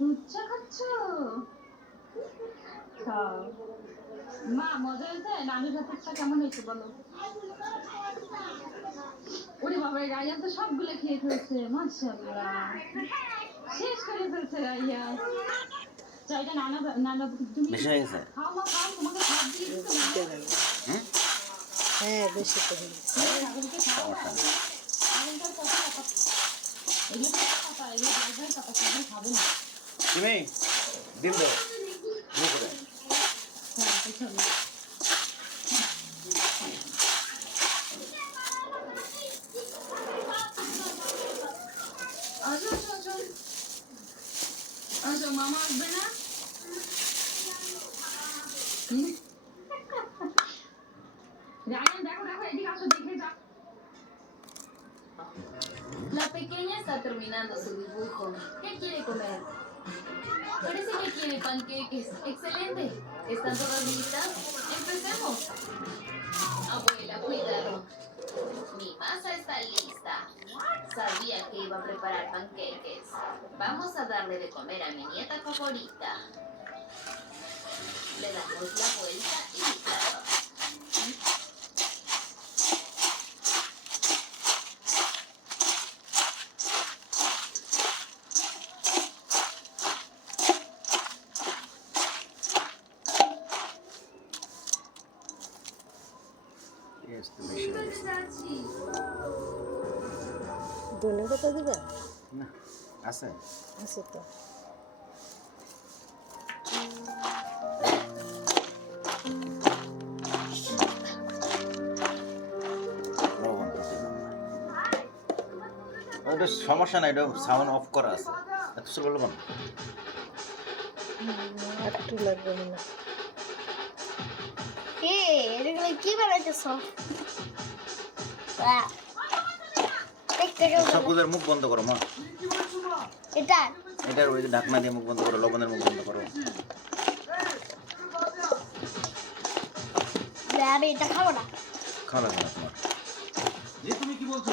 দুধ চা খাচ্ছ? খাও। মা মজা হয়েছে? নানুর হাতের চা কেমন হয়েছে বলো? ওরে বাবা, রাইয়ান তো সবগুলো খেয়ে ফেলছে, মাশাআল্লাহ শেষ করে ফেলছে রাইয়ান। চাইটা নানা নানা তুমি বেশি হয়ে গেছে? খাও মা খাও, তোমাকে খাবার দিয়ে দিতে না। হ্যাঁ বেশি করে ছাগলকে খাও। ছাগলটার কথা এগুলো কথা এগুলো ড্রাইভার কথা ছাগল খাবে না। তুমি ডিম দাও ডিম করে হ্যাঁ পেছনে আসো আসো আসো আসো, মামা আসবে না? রায়ান দেখো দেখো এদিকে আসো, দেখে যাও। La pequeña está terminando su dibujo. ¿Qué quiere comer? Parece que quiere panqueques. Excelente. ¿Están todas listas? Empecemos. Abuela, cuidado. Mi masa está lista. Sabía que iba a preparar panqueques. Vamos a darle de comer a mi nieta favorita. Le damos la vuelta y listo. ধনে পাতা দিবা? না আছে আছে তো। লবণ তো দিলাম না। ওটা সমস্যা নাই, এটা সাউন্ড অফ করা আছে। এত ছিল লবণ আর একটু লাগবে না। এগুলো কি বানাইতেছ? সবগুলোর মুখ বন্ধ করো মা। এটা এটার ওই যে ঢাকনা দিয়ে মুখ বন্ধ করো, লবণের মুখ বন্ধ করো। আমি এটা খাবো না। খাওয়া লাগবে না তোমার।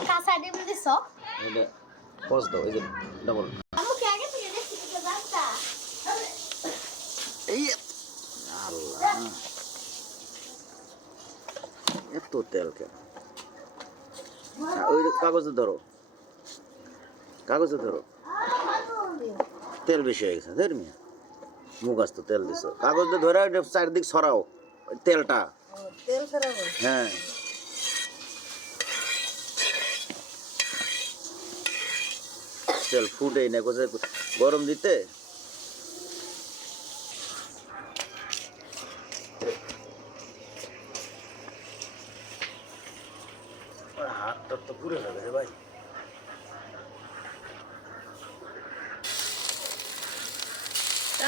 কাঁচা ডিম দিছ? এটা পজ দাও, এই যে ডবল। আমাকে আগে থেকে দেখছি এটা বাচ্চা। এই আল্লাহ, এত তেল কেন? ওই কাগজে ধরো, কাগজে ধরো। তেল বেশি হয়ে গেছে, ধর মিয়া। মুখ আসতো তেল দিছ, কাগজে ধরে চারদিক ছড়াও তেলটা। তেল খারাপ হয়। হ্যাঁ তেল ফুটেই না, কোথায় গরম দিতে। হাতটা তো পুড়ে যাবে রে ভাই।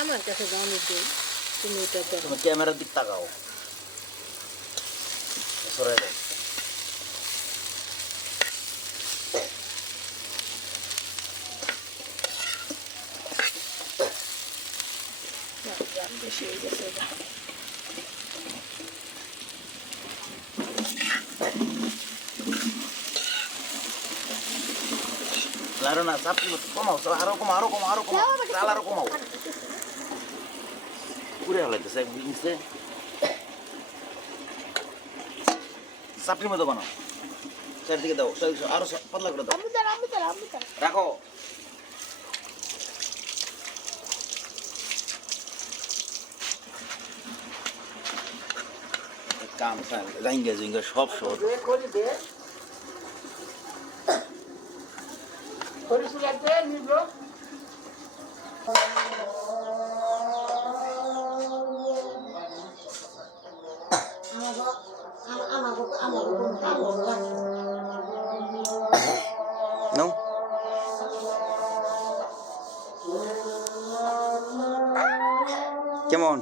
আমার কাছে দাম দিই, তুমি এটা করো। তুমি ক্যামেরার দিক তাকাও, সরাই দাও। দাম বেশি হয়ে গেছে। লারো না, চাপ কমাও, আরো কমাও, আরো কমাও, আরো কমাও, চাল আরো কমাও। পুরে লাগতেছে এক নিচে। চাপড়ির মতো বানাও, চারদিকে দাও, আরো পাতলা করে দাও। রাখো। কাম জাইঙ্গা জিঙ্গা সব সহজ। No? কেমন?